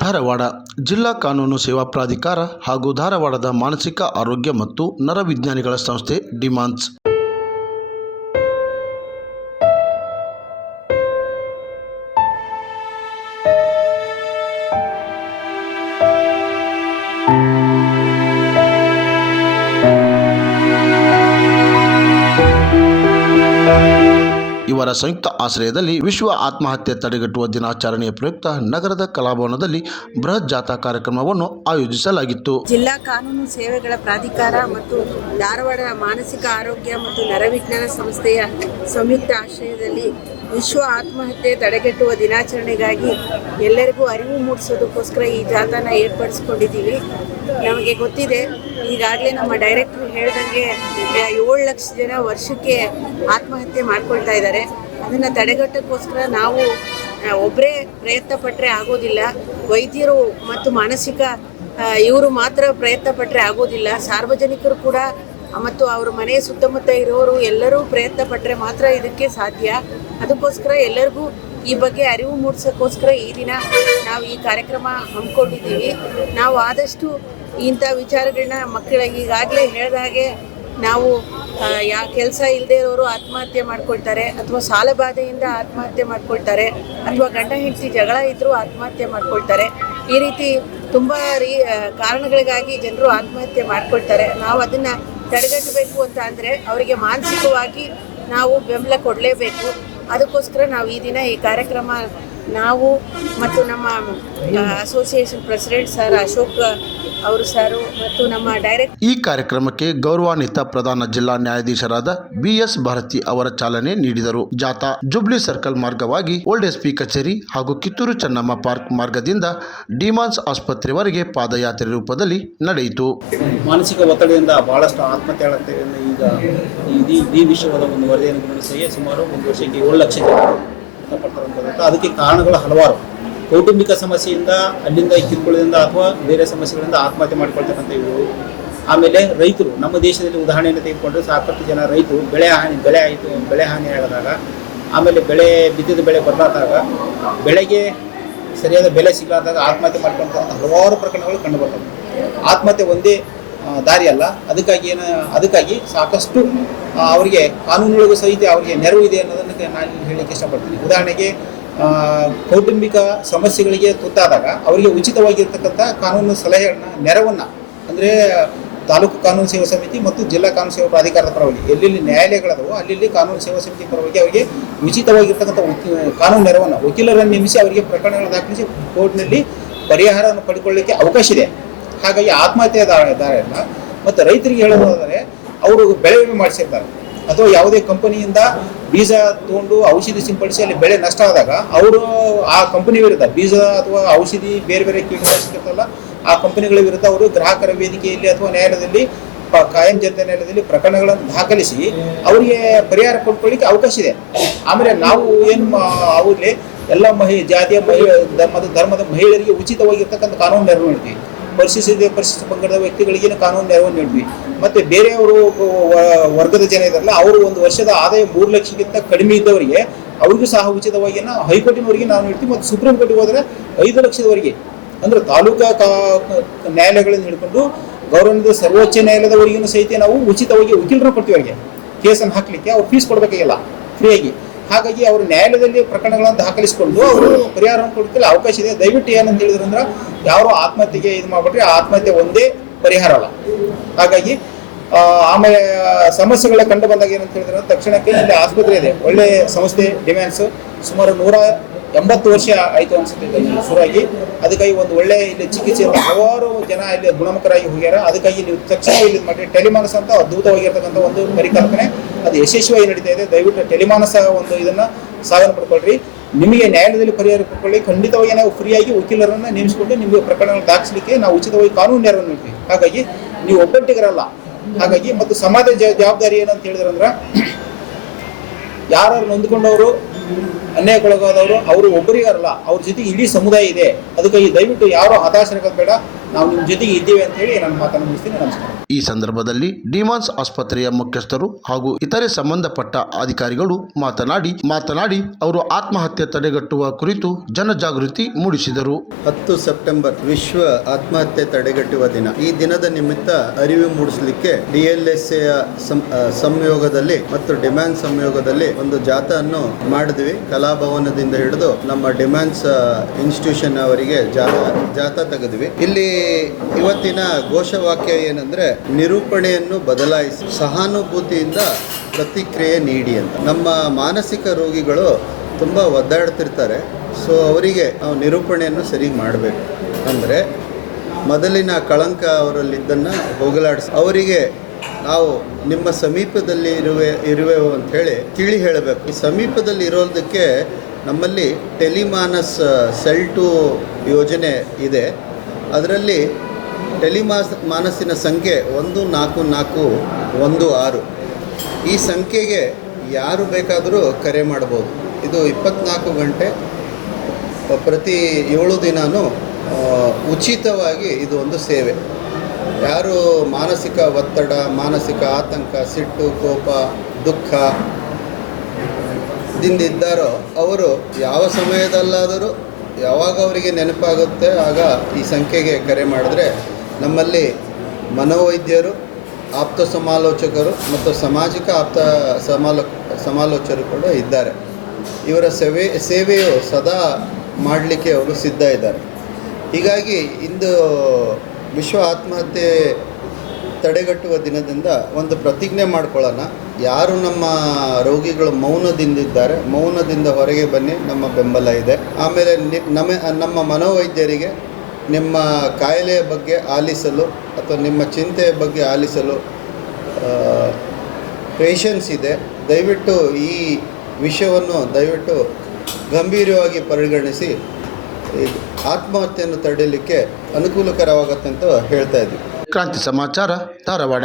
ಧಾರವಾಡ ಜಿಲ್ಲಾ ಕಾನೂನು ಸೇವಾ ಪ್ರಾಧಿಕಾರ ಹಾಗೂ ಧಾರವಾಡದ ಮಾನಸಿಕ ಆರೋಗ್ಯ ಮತ್ತು ನರವಿಜ್ಞಾನಿಗಳ ಸಂಸ್ಥೆ ಡಿಮಾನ್ಸ್. ಇವರ ಸಂಯುಕ್ತ ಆಶ್ರಯದಲ್ಲಿ ವಿಶ್ವ ಆತ್ಮಹತ್ಯೆ ತಡೆಗಟ್ಟುವ ದಿನಾಚರಣೆಯ ಪ್ರಯುಕ್ತ ನಗರದ ಕಲಾಭವನದಲ್ಲಿ ಬೃಹತ್ ಜಾಥಾ ಕಾರ್ಯಕ್ರಮವನ್ನು ಆಯೋಜಿಸಲಾಗಿತ್ತು. ಜಿಲ್ಲಾ ಕಾನೂನು ಸೇವೆಗಳ ಪ್ರಾಧಿಕಾರ ಮತ್ತು ಧಾರವಾಡ ಮಾನಸಿಕ ಆರೋಗ್ಯ ಮತ್ತು ನರವಿಜ್ಞಾನ ಸಂಸ್ಥೆಯ ಸಂಯುಕ್ತ ಆಶ್ರಯದಲ್ಲಿ ವಿಶ್ವ ಆತ್ಮಹತ್ಯೆ ತಡೆಗಟ್ಟುವ ದಿನಾಚರಣೆಗಾಗಿ ಎಲ್ಲರಿಗೂ ಅರಿವು ಮೂಡಿಸೋದಕ್ಕೋಸ್ಕರ ಈ ಜಾಥಾನ ಏರ್ಪಡಿಸ್ಕೊಂಡಿದ್ದೀವಿ. ನಮಗೆ ಗೊತ್ತಿದೆ, ಈಗಾಗಲೇ ನಮ್ಮ ಡೈರೆಕ್ಟ್ರು ಹೇಳ್ದಂಗೆ ಏಳು ಲಕ್ಷ ಜನ ವರ್ಷಕ್ಕೆ ಆತ್ಮಹತ್ಯೆ ಮಾಡ್ಕೊಳ್ತಾ ಇದ್ದಾರೆ. ಅದನ್ನು ತಡೆಗಟ್ಟೋಕ್ಕೋಸ್ಕರ ನಾವು ಒಬ್ಬರೇ ಪ್ರಯತ್ನ ಪಟ್ಟರೆ ಆಗೋದಿಲ್ಲ. ವೈದ್ಯರು ಮತ್ತು ಮಾನಸಿಕ ಇವರು ಮಾತ್ರ ಪ್ರಯತ್ನ ಪಟ್ಟರೆ ಆಗೋದಿಲ್ಲ. ಸಾರ್ವಜನಿಕರು ಕೂಡ ಮತ್ತು ಅವ್ರ ಮನೆ ಸುತ್ತಮುತ್ತ ಇರೋರು ಎಲ್ಲರೂ ಪ್ರಯತ್ನ ಪಟ್ಟರೆ ಮಾತ್ರ ಇದಕ್ಕೆ ಸಾಧ್ಯ. ಅದಕ್ಕೋಸ್ಕರ ಎಲ್ಲರಿಗೂ ಈ ಬಗ್ಗೆ ಅರಿವು ಮೂಡಿಸೋಕ್ಕೋಸ್ಕರ ಈ ದಿನ ನಾವು ಈ ಕಾರ್ಯಕ್ರಮ ಹಮ್ಮಿಕೊಂಡಿದ್ದೀವಿ. ನಾವು ಆದಷ್ಟು ಇಂಥ ವಿಚಾರಗಳನ್ನ ಮಕ್ಕಳ ಈಗಾಗಲೇ ಹೇಳಿದ ಹಾಗೆ ನಾವು ಯಾ ಕೆಲಸ ಇಲ್ಲದೆ ಇರೋರು ಆತ್ಮಹತ್ಯೆ ಮಾಡ್ಕೊಳ್ತಾರೆ ಅಥವಾ ಸಾಲಬಾಧೆಯಿಂದ ಆತ್ಮಹತ್ಯೆ ಮಾಡ್ಕೊಳ್ತಾರೆ ಅಥವಾ ಗಂಡ ಹೆಂಡತಿ ಜಗಳ ಇದ್ದರೂ ಆತ್ಮಹತ್ಯೆ ಮಾಡ್ಕೊಳ್ತಾರೆ. ಈ ರೀತಿ ತುಂಬ ರೀ ಕಾರಣಗಳಿಗಾಗಿ ಜನರು ಆತ್ಮಹತ್ಯೆ ಮಾಡ್ಕೊಳ್ತಾರೆ. ನಾವು ಅದನ್ನು ತಡೆಗಟ್ಟಬೇಕು ಅಂತ ಅಂದರೆ ಅವರಿಗೆ ಮಾನಸಿಕವಾಗಿ ನಾವು ಬೆಂಬಲ ಕೊಡಲೇಬೇಕು. ಅದಕ್ಕೋಸ್ಕರ ನಾವು ಈ ದಿನ ಈ ಕಾರ್ಯಕ್ರಮ ನಾವು ಮತ್ತು ನಮ್ಮ ಅಸೋಸಿಯೇಷನ್ ಪ್ರೆಸಿಡೆಂಟ್ ಸರ್ ಅಶೋಕ್ ಅವರು ಸರು ಮತ್ತು ನಮ್ಮ ಡೈರೆಕ್ಟ್ ಈ ಕಾರ್ಯಕ್ರಮಕ್ಕೆ ಗೌರವಾನ್ವಿತ ಪ್ರಧಾನ ಜಿಲ್ಲಾ ನ್ಯಾಯಾಧೀಶರಾದ ಬಿಎಸ್ ಭಾರತಿ ಅವರ ಚಾಲನೆ ನೀಡಿದರು. ಜಾಥಾ ಜುಬ್ಲಿ ಸರ್ಕಲ್ ಮಾರ್ಗವಾಗಿ ಓಲ್ಡ್ ಎಸ್ಪಿ ಕಚೇರಿ ಹಾಗೂ ಕಿತ್ತೂರು ಚೆನ್ನಮ್ಮ ಪಾರ್ಕ್ ಮಾರ್ಗದಿಂದ ಡಿಮಾನ್ಸ್ ಆಸ್ಪತ್ರೆವರೆಗೆ ಪಾದಯಾತ್ರೆ ರೂಪದಲ್ಲಿ ನಡೆಯಿತು. ಮಾನಸಿಕ ಒತ್ತಡದಿಂದ ಬಹಳಷ್ಟು ಆತ್ಮಹತ್ಯೆ ಈಗ ಈ- ಈ ವಿಶ್ವದ ಒಂದು ವರದಿಯನ್ನು ಗಮನಿಸಿ ಸುಮಾರು ಒಂದು ವರ್ಷಕ್ಕೆ ಏಳು ಲಕ್ಷ ಜನ ಅದಕ್ಕೆ ಕಾರಣಗಳು ಹಲವಾರು. ಕೌಟುಂಬಿಕ ಸಮಸ್ಯೆಯಿಂದ, ಅಲ್ಲಿಂದ ಕಿರುಕುಳದಿಂದ ಅಥವಾ ಬೇರೆ ಸಮಸ್ಯೆಗಳಿಂದ ಆತ್ಮಹತ್ಯೆ ಮಾಡ್ಕೊಳ್ತಕ್ಕಂಥ ಇವರು. ಆಮೇಲೆ ರೈತರು, ನಮ್ಮ ದೇಶದಲ್ಲಿ ಉದಾಹರಣೆಯನ್ನು ತೆಗೆದುಕೊಂಡ್ರೆ ಸಾಕಷ್ಟು ಜನ ರೈತರು ಬೆಳೆ ಹಾನಿ, ಬೆಳೆ ಆಯಿತು, ಬೆಳೆ ಹಾನಿ ಆದಾಗ ಆಮೇಲೆ ಬೆಳೆ ಬಿತ್ತಿದ ಬೆಳೆ ಬದಲಾದಾಗ, ಬೆಳೆಗೆ ಸರಿಯಾದ ಬೆಲೆ ಸಿಗಲಾದಾಗ ಆತ್ಮಹತ್ಯೆ ಮಾಡ್ಕೊಳ್ತಕ್ಕಂಥ ಹಲವಾರು ಪ್ರಕರಣಗಳು ಕಂಡುಬರ್ತವೆ ಆತ್ಮಹತ್ಯೆ ಒಂದೇ ದಾರಿ ಅಲ್ಲ. ಅದಕ್ಕಾಗಿ ಏನು, ಅದಕ್ಕಾಗಿ ಸಾಕಷ್ಟು ಅವರಿಗೆ ಕಾನೂನುಗಳಿಗೂ ಸಹಿತ ಅವರಿಗೆ ನೆರವು ಇದೆ ಅನ್ನೋದನ್ನು ನಾನು ಹೇಳಲಿಕ್ಕೆ ಇಷ್ಟಪಡ್ತೀನಿ. ಉದಾಹರಣೆಗೆ ಕೌಟುಂಬಿಕ ಸಮಸ್ಯೆಗಳಿಗೆ ತುತ್ತಾದಾಗ ಅವರಿಗೆ ಉಚಿತವಾಗಿರ್ತಕ್ಕಂಥ ಕಾನೂನು ಸಲಹೆಗಳನ್ನ ನೆರವನ್ನು, ಅಂದರೆ ತಾಲೂಕು ಕಾನೂನು ಸೇವಾ ಸಮಿತಿ ಮತ್ತು ಜಿಲ್ಲಾ ಕಾನೂನು ಸೇವಾ ಪ್ರಾಧಿಕಾರದ ಪರವಾಗಿ ಎಲ್ಲೆಲ್ಲಿ ನ್ಯಾಯಾಲಯಗಳದವೋ ಅಲ್ಲಿ ಕಾನೂನು ಸೇವಾ ಸಮಿತಿ ಪರವಾಗಿ ಅವರಿಗೆ ಉಚಿತವಾಗಿರ್ತಕ್ಕಂಥ ಕಾನೂನು ನೆರವನ್ನು ವಕೀಲರನ್ನು ನೇಮಿಸಿ ಅವರಿಗೆ ಪ್ರಕರಣಗಳನ್ನು ದಾಖಲಿಸಿ ಕೋರ್ಟ್ನಲ್ಲಿ ಪರಿಹಾರವನ್ನು ಪಡ್ಕೊಳ್ಳಿಕ್ಕೆ ಅವಕಾಶ ಇದೆ. ಹಾಗಾಗಿ ಆತ್ಮಹತ್ಯೆ ದಾರ ಮತ್ತು ರೈತರಿಗೆ ಹೇಳೋದಾದರೆ, ಅವರು ಬೆಳೆ ವಿಮೆ ಮಾಡಿಸಿರ್ತಾರೆ. ಅಥವಾ ಯಾವುದೇ ಕಂಪನಿಯಿಂದ ಬೀಜ ತಗೊಂಡು ಔಷಧಿ ಸಿಂಪಡಿಸಿ ಅಲ್ಲಿ ಬೆಳೆ ನಷ್ಟ ಆದಾಗ ಅವರು ಆ ಕಂಪನಿ ವಿರುದ್ಧ, ಬೀಜ ಅಥವಾ ಔಷಧಿ ಬೇರೆ ಬೇರೆ ಕೀಟನಾಶಕ ಇರ್ತಲ್ಲ ಆ ಕಂಪನಿಗಳ ವಿರುದ್ಧ ಅವರು ಗ್ರಾಹಕರ ವೇದಿಕೆಯಲ್ಲಿ ಅಥವಾ ನ್ಯಾಯಾಲಯದಲ್ಲಿ ಕಾಯಂ ಜನತಾ ನ್ಯಾಯಾಲಯದಲ್ಲಿ ಪ್ರಕರಣಗಳನ್ನು ದಾಖಲಿಸಿ ಅವರಿಗೆ ಪರಿಹಾರ ಕೊಡ್ಕೊಳ್ಳಿಕ್ಕೆ ಅವಕಾಶ ಇದೆ. ಆಮೇಲೆ ನಾವು ಏನು ಅವರಲ್ಲಿ ಎಲ್ಲ ಮಹಿ, ಜಾತಿಯ ಮಹಿ, ಧರ್ಮದ ಧರ್ಮದ ಮಹಿಳೆಯರಿಗೆ ಉಚಿತವಾಗಿರ್ತಕ್ಕಂಥ ಕಾನೂನು ನೆರವು ನೀಡ್ತೀವಿ ಪರಿಶಿಷ್ಟ ಪರಿಶಿಷ್ಟ ಪಂಗಡದ ವ್ಯಕ್ತಿಗಳಿಗೆ ಕಾನೂನು ನೆರವು ನೀಡಿದ್ವಿ ಮತ್ತೆ ಬೇರೆಯವರು ವರ್ಗದ ಜನ ಇದಾರಲ್ಲ ಅವರು ಒಂದು ವರ್ಷದ ಆದಾಯ ಮೂರು ಲಕ್ಷಕ್ಕಿಂತ ಕಡಿಮೆ ಇದ್ದವರಿಗೆ ಅವ್ರಿಗೂ ಸಹ ಉಚಿತವಾಗಿ ನಾವು ಹೈಕೋರ್ಟಿನವರಿಗೆ ನಾವು ನೀಡ್ತೀವಿ ಮತ್ತು ಸುಪ್ರೀಂ ಕೋರ್ಟ್ಗೆ ಹೋದರೆ ಐದು ಲಕ್ಷದವರೆಗೆ. ಅಂದ್ರೆ ತಾಲೂಕಾ ನ್ಯಾಯಾಲಯಗಳನ್ನು ಹಿಡ್ಕೊಂಡು ಗೌರವದ ಸರ್ವೋಚ್ಚ ನ್ಯಾಯಾಲಯದವರೆಗೂ ಸಹಿತ ನಾವು ಉಚಿತವಾಗಿ ವಕೀಲರನ್ನು ಕೊಡ್ತೀವಿ ಅವರಿಗೆ. ಕೇಸನ್ನು ಹಾಕಲಿಕ್ಕೆ ಅವ್ರು ಫೀಸ್ ಕೊಡಬೇಕಾಗಿಲ್ಲ, ಫ್ರೀಯಾಗಿ. ಹಾಗಾಗಿ ಅವರು ನ್ಯಾಯಾಲಯದಲ್ಲಿ ಪ್ರಕರಣಗಳನ್ನು ದಾಖಲಿಸಿಕೊಂಡು ಅವರು ಪರಿಹಾರವನ್ನು ಕೊಡ್ತಿಲ್ಲ ಅವಕಾಶ ಇದೆ. ದಯವಿಟ್ಟು ಏನಂತ ಹೇಳಿದ್ರು ಅಂದ್ರೆ ಯಾರು ಆತ್ಮಹತ್ಯೆಗೆ ಇದು ಮಾಡ್ಬಿಟ್ರೆ ಆತ್ಮಹತ್ಯೆ ಒಂದೇ ಪರಿಹಾರ ಅಲ್ಲ. ಹಾಗಾಗಿ ಆಮೇಲೆ ಸಮಸ್ಯೆಗಳ ಕಂಡು ಬಂದಾಗ ಏನಂತ ಹೇಳಿದ್ರೆ, ತಕ್ಷಣಕ್ಕೆ ಇಲ್ಲಿ ಆಸ್ಪತ್ರೆ ಇದೆ. ಒಳ್ಳೆ ಸಂಸ್ಥೆ ಡಿಮ್ಯಾನ್ಸ್ ಸುಮಾರು ನೂರ ಎಂಬತ್ತು ವರ್ಷ ಆಯಿತು ಅನ್ಸುತ್ತೆ ಶುರುವಾಗಿ. ಅದಕ್ಕಾಗಿ ಒಂದು ಒಳ್ಳೆ ಇಲ್ಲಿ ಚಿಕಿತ್ಸೆ ಹಲವಾರು ಜನ ಇಲ್ಲಿ ಗುಣಮುಖರಾಗಿ ಹೋಗ್ಯಾರ. ಅದಕ್ಕಾಗಿ ನೀವು ತಕ್ಷಣ ಇಲ್ಲಿ ಮಾಡಿ ಟೆಲಿಮಾನಸ್ ಅಂತ ಅದ್ಭುತವಾಗಿರ್ತಕ್ಕಂಥ ಒಂದು ಪರಿಕಲ್ಪನೆ. ಅದು ಯಶಸ್ವಿಯಾಗಿ ನಡೀತಾ ಇದೆ. ದಯವಿಟ್ಟು ಟೆಲಿಮಾನಸ ಒಂದು ಇದನ್ನ ಸಾಧನೆ ಪಡ್ಕೊಳ್ರಿ. ನಿಮಗೆ ನ್ಯಾಯಾಲಯದಲ್ಲಿ ಪರಿಹಾರ ಪಡ್ಕೊಳ್ಳಿ ಖಂಡಿತವಾಗಿ ನಾವು ಫ್ರೀಯಾಗಿ ವಕೀಲರನ್ನ ನೇಮಿಸಿಕೊಂಡು ನಿಮಗೆ ಪ್ರಕರಣ ದಾಖಲಿಕ್ಕೆ ನಾವು ಉಚಿತವಾಗಿ ಕಾನೂನು ನೆರವನ್ನು ನೀಡ್ತೀವಿ ಹಾಗಾಗಿ ನೀವು ಒಬ್ಬಟ್ಟಿಗರಲ್ಲ ಹಾಗಾಗಿ ಮತ್ತು ಸಮಾಜ ಜವಾಬ್ದಾರಿ ಏನಂತ ಹೇಳಿದ್ರಂದ್ರ ಯಾರು ನೊಂದ್ಕೊಂಡವರು ಅನ್ಯಾಯಕ್ಕೊಳಗಾದವರು ಅವರು ಒಬ್ಬರಿಗಾರಲ್ಲ ಅವ್ರ ಜೊತೆಗೆ ಇಡೀ ಸಮುದಾಯ ಇದೆ. ಅದಕ್ಕಾಗಿ ದಯವಿಟ್ಟು ಯಾರು ಹತಾಶರಾಗೋದು ಬೇಡ. ನಾವು ನಿಮ್ಮ ಜೊತೆಗೆ ಇದ್ದೇವೆ ಅಂತ ಹೇಳಿ ನಾನು ಮಾತನ್ನು ಮುಗಿಸ್ತೀನಿ. ನಮಸ್ಕಾರ. ಈ ಸಂದರ್ಭದಲ್ಲಿ ಡಿಮಾನ್ಸ್ ಆಸ್ಪತ್ರೆಯ ಮುಖ್ಯಸ್ಥರು ಹಾಗೂ ಇತರೆ ಸಂಬಂಧಪಟ್ಟ ಅಧಿಕಾರಿಗಳು ಮಾತನಾಡಿ ಮಾತನಾಡಿ ಅವರು ಆತ್ಮಹತ್ಯೆ ತಡೆಗಟ್ಟುವ ಕುರಿತು ಜನಜಾಗೃತಿ ಮೂಡಿಸಿದರು. ಹತ್ತು ಸೆಪ್ಟೆಂಬರ್ ವಿಶ್ವ ಆತ್ಮಹತ್ಯೆ ತಡೆಗಟ್ಟುವ ದಿನ. ಈ ದಿನದ ನಿಮಿತ್ತ ಅರಿವು ಮೂಡಿಸಲಿಕ್ಕೆ ಡಿಎಲ್ಎಸ್ ಸಂಯೋಗದಲ್ಲಿ ಮತ್ತು ಡಿಮ್ಯಾಂಡ್ ಸಂಯೋಗದಲ್ಲಿ ಒಂದು ಜಾಥಾವನ್ನು ಮಾಡಿದ್ವಿ. ಕಲಾಭವನದಿಂದ ಹಿಡಿದು ನಮ್ಮ ಡಿಮ್ಯಾನ್ಸ್ ಇನ್ಸ್ಟಿಟ್ಯೂಷನ್ ಅವರಿಗೆ ಜಾಥಾ ಜಾಥಾ ತೆಗೆದ್ವಿ. ಇಲ್ಲಿ ಇವತ್ತಿನ ಘೋಷವಾಕ್ಯ ಏನಂದ್ರೆ, ನಿರೂಪಣೆಯನ್ನು ಬದಲಾಯಿಸಿ, ಸಹಾನುಭೂತಿಯಿಂದ ಪ್ರತಿಕ್ರಿಯೆ ನೀಡಿ ಅಂತ. ನಮ್ಮ ಮಾನಸಿಕ ರೋಗಿಗಳು ತುಂಬ ಒದ್ದಾಡ್ತಿರ್ತಾರೆ. ಸೊ ಅವರಿಗೆ ನಾವು ನಿರೂಪಣೆಯನ್ನು ಸರಿ ಮಾಡಬೇಕು. ಅಂದರೆ, ಮೊದಲಿನ ಕಳಂಕ ಅವರಲ್ಲಿದ್ದನ್ನು ಹೋಗಲಾಡಿಸಿ, ಅವರಿಗೆ ನಾವು ನಿಮ್ಮ ಸಮೀಪದಲ್ಲಿ ಇರುವೆ, ಇರುವೆವು ಅಂತ ಹೇಳಿ ತಿಳಿ ಹೇಳಬೇಕು. ಸಮೀಪದಲ್ಲಿ ಇರೋದಕ್ಕೆ ನಮ್ಮಲ್ಲಿ ಟೆಲಿಮಾನಸ್ ಸೆಲ್ ಟು ಯೋಜನೆ ಇದೆ. ಅದರಲ್ಲಿ ಟೆಲಿಮಾಸ್, ಮಾನಸಿನ ಸಂಖ್ಯೆ ಒಂದು ನಾಲ್ಕು ನಾಲ್ಕು ಒಂದು ಆರು. ಈ ಸಂಖ್ಯೆಗೆ ಯಾರು ಬೇಕಾದರೂ ಕರೆ ಮಾಡ್ಬೋದು. ಇದು ಇಪ್ಪತ್ನಾಲ್ಕು ಗಂಟೆ, ಪ್ರತಿ ಏಳು ದಿನವೂ ಉಚಿತವಾಗಿ ಇದು ಒಂದು ಸೇವೆ. ಯಾರು ಮಾನಸಿಕ ಒತ್ತಡ, ಮಾನಸಿಕ ಆತಂಕ, ಸಿಟ್ಟು, ಕೋಪ, ದುಃಖ ದಿಂದ ಇದ್ದಾರೋ ಅವರು ಯಾವ ಸಮಯದಲ್ಲಾದರೂ ಯಾವಾಗ ಅವರಿಗೆ ನೆನಪಾಗುತ್ತೆ, ಆಗ ಈ ಸಂಖ್ಯೆಗೆ ಕರೆ ಮಾಡಿದ್ರೆ ನಮ್ಮಲ್ಲಿ ಮನೋವೈದ್ಯರು, ಆಪ್ತ ಸಮಾಲೋಚಕರು ಮತ್ತು ಸಾಮಾಜಿಕ ಆಪ್ತ ಸಮಾಲೋ, ಸಮಾಲೋಚಕರು ಕೂಡ ಇದ್ದಾರೆ. ಇವರ ಸೇವೆ, ಸೇವೆಯು ಸದಾ ಮಾಡಲಿಕ್ಕೆ ಅವರು ಸಿದ್ಧ ಇದ್ದಾರೆ. ಹೀಗಾಗಿ ಇಂದು ವಿಶ್ವ ಆತ್ಮಹತ್ಯೆ ತಡೆಗಟ್ಟುವ ದಿನದಿಂದ ಒಂದು ಪ್ರತಿಜ್ಞೆ ಮಾಡ್ಕೊಳ್ಳೋಣ. ಯಾರು ನಮ್ಮ ರೋಗಿಗಳು ಮೌನದಿಂದಿದ್ದಾರೆ, ಮೌನದಿಂದ ಹೊರಗೆ ಬನ್ನಿ, ನಮ್ಮ ಬೆಂಬಲ ಇದೆ. ಆಮೇಲೆ ನಮ್ಮ ನಮ್ಮ ಮನೋವೈದ್ಯರಿಗೆ ನಿಮ್ಮ ಕಾಯಿಲೆಯ ಬಗ್ಗೆ ಆಲಿಸಲು ಅಥವಾ ನಿಮ್ಮ ಚಿಂತೆಯ ಬಗ್ಗೆ ಆಲಿಸಲು ಪೇಷನ್ಸ್ ಇದೆ. ದಯವಿಟ್ಟು ಈ ವಿಷಯವನ್ನು ದಯವಿಟ್ಟು ಗಂಭೀರವಾಗಿ ಪರಿಗಣಿಸಿ. ಆತ್ಮಹತ್ಯೆಯನ್ನು ತಡೆಯಲಿಕ್ಕೆ ಅನುಕೂಲಕರವಾಗತ್ತೆ ಅಂತ ಹೇಳ್ತಾ ಇದ್ದೀವಿ. ಕ್ರಾಂತಿ ಸಮಾಚಾರ ಧಾರವಾಡ.